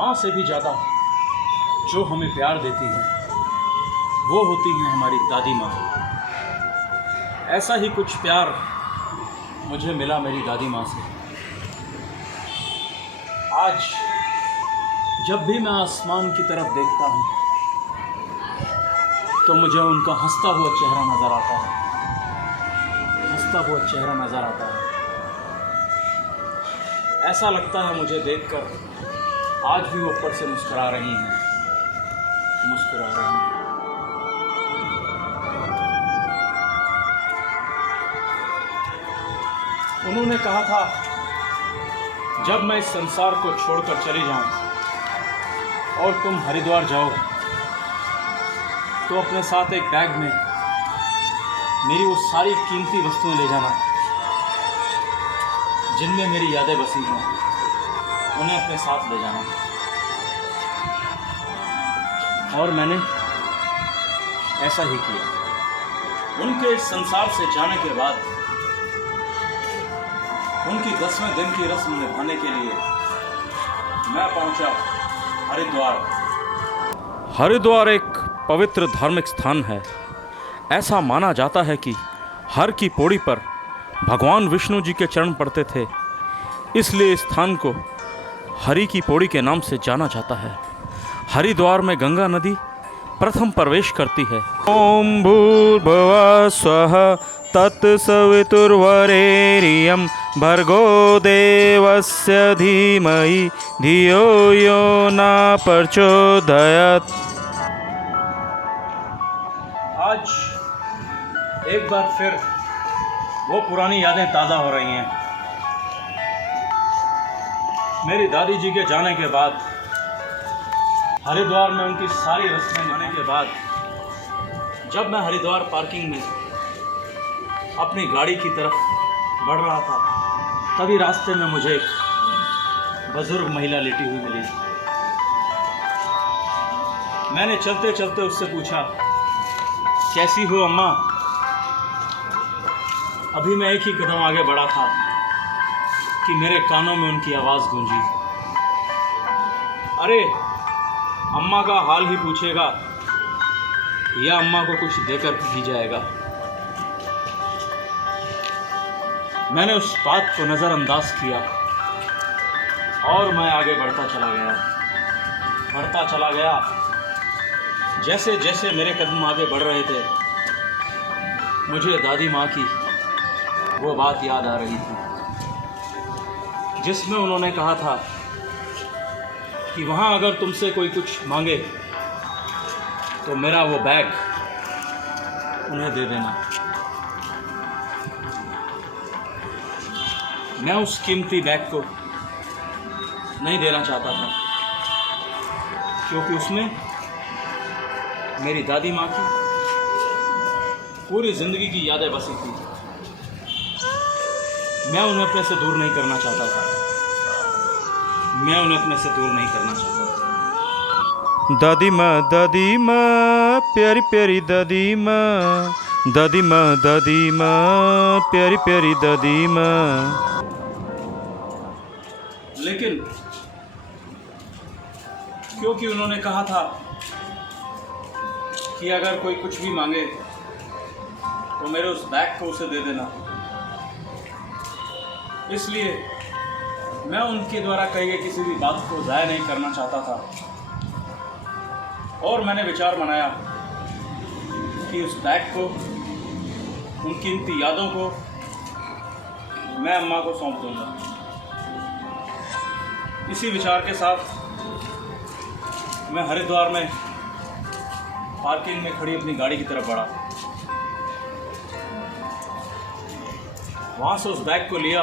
माँ से भी ज़्यादा जो हमें प्यार देती है वो होती हैं हमारी दादी माँ। ऐसा ही कुछ प्यार मुझे मिला मेरी दादी माँ से। आज जब भी मैं आसमान की तरफ देखता हूँ तो मुझे उनका हंसता हुआ चेहरा नज़र आता है, हंसता हुआ चेहरा नज़र आता है। ऐसा लगता है मुझे देखकर आज भी वो ऊपर से मुस्कुरा रही हैं, मुस्कुरा रही हैं। उन्होंने कहा था जब मैं इस संसार को छोड़कर चली जाऊं और तुम हरिद्वार जाओ तो अपने साथ एक बैग में मेरी वो सारी कीमती वस्तुएं ले जाना जिनमें मेरी यादें बसी हैं, उन्हें अपने साथ ले जाना। और मैंने ऐसा ही किया। उनके इस संसार से जाने के बाद उनकी 10वें दिन की रस्म निभाने के लिए मैं पहुंचा हरिद्वार। हरिद्वार एक पवित्र धार्मिक स्थान है। ऐसा माना जाता है कि हर की पौड़ी पर भगवान विष्णु जी के चरण पड़ते थे, इसलिए इस स्थान को हरि की पौड़ी के नाम से जाना जाता है। हरिद्वार में गंगा नदी प्रथम प्रवेश करती है। ओम भूर्भुवः स्वः तत्सवितुर्वरेण्यं भर्गो देवस्य धीमहि धियो यो न प्रचोदयात्। आज एक बार फिर वो पुरानी यादें ताज़ा हो रही हैं। मेरी दादी जी के जाने के बाद, हरिद्वार में उनकी सारी रस्में जाने के बाद, जब मैं हरिद्वार पार्किंग में अपनी गाड़ी की तरफ बढ़ रहा था, तभी रास्ते में मुझे एक बुजुर्ग महिला लेटी हुई मिली। मैंने चलते चलते उससे पूछा, कैसी हो अम्मा? अभी मैं एक ही कदम आगे बढ़ा था कि मेरे कानों में उनकी आवाज़ गूंजी, अरे अम्मा का हाल ही पूछेगा या अम्मा को कुछ देकर भी जाएगा। मैंने उस बात को नज़रअंदाज किया और मैं आगे बढ़ता चला गया। जैसे जैसे मेरे कदम आगे बढ़ रहे थे, मुझे दादी माँ की वो बात याद आ रही थी जिसमें उन्होंने कहा था कि वहाँ अगर तुमसे कोई कुछ मांगे तो मेरा वो बैग उन्हें दे देना। मैं उस कीमती बैग को नहीं देना चाहता था क्योंकि उसमें मेरी दादी माँ की पूरी ज़िंदगी की यादें बसी थी। मैं उन्हें अपने से दूर नहीं करना चाहता था। दादी माँ प्यारी प्यारी दादी माँ, दादी माँ प्यारी प्यारी दादी माँ। लेकिन क्योंकि उन्होंने कहा था कि अगर कोई कुछ भी मांगे तो मेरे उस बैग को उसे दे देना, इसलिए मैं उनके द्वारा कही गई किसी भी बात को ज़ाया नहीं करना चाहता था। और मैंने विचार बनाया कि उस बैग को, उन कीमती यादों को मैं अम्मा को सौंप दूंगा। इसी विचार के साथ मैं हरिद्वार में पार्किंग में खड़ी अपनी गाड़ी की तरफ बढ़ा। वहाँ से उस बैग को लिया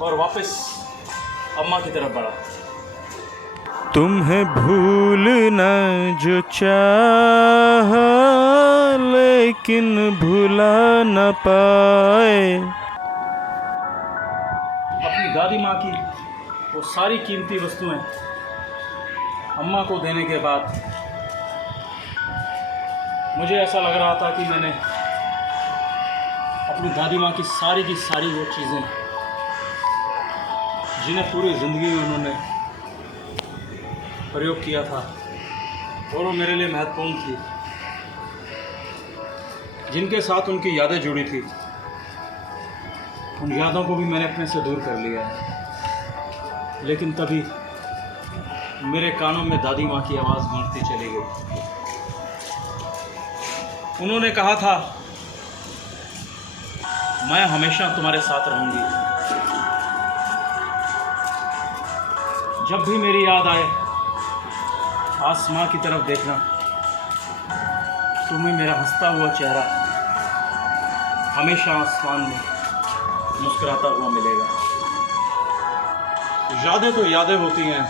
और वापस अम्मा की तरफ बढ़ा। तुम्हें भूलना जो चाहा लेकिन भुला न पाए। अपनी दादी माँ की वो सारी कीमती वस्तुएं अम्मा को देने के बाद मुझे ऐसा लग रहा था कि मैंने अपनी दादी माँ की सारी वो चीज़ें जिन्हें पूरी ज़िंदगी में उन्होंने प्रयोग किया था और वो मेरे लिए महत्वपूर्ण थी, जिनके साथ उनकी यादें जुड़ी थी, उन यादों को भी मैंने अपने से दूर कर लिया है। लेकिन तभी मेरे कानों में दादी माँ की आवाज़ गूंजती चली गई। उन्होंने कहा था, मैं हमेशा तुम्हारे साथ रहूंगी। जब भी मेरी याद आए आसमां की तरफ देखना, तुम्हें मेरा हंसता हुआ चेहरा हमेशा आसमान में मुस्कुराता हुआ मिलेगा। यादें तो यादें होती हैं।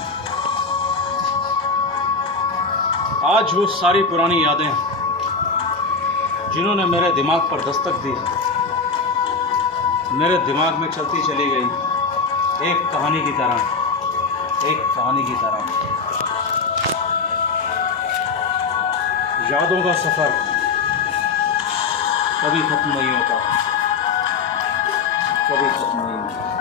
आज वो सारी पुरानी यादें जिन्होंने मेरे दिमाग पर दस्तक दी, मेरे दिमाग में चलती चली गई एक कहानी की तरह, एक कहानी की तरह। यादों का सफ़र कभी ख़त्म नहीं होता, कभी ख़त्म नहीं होता।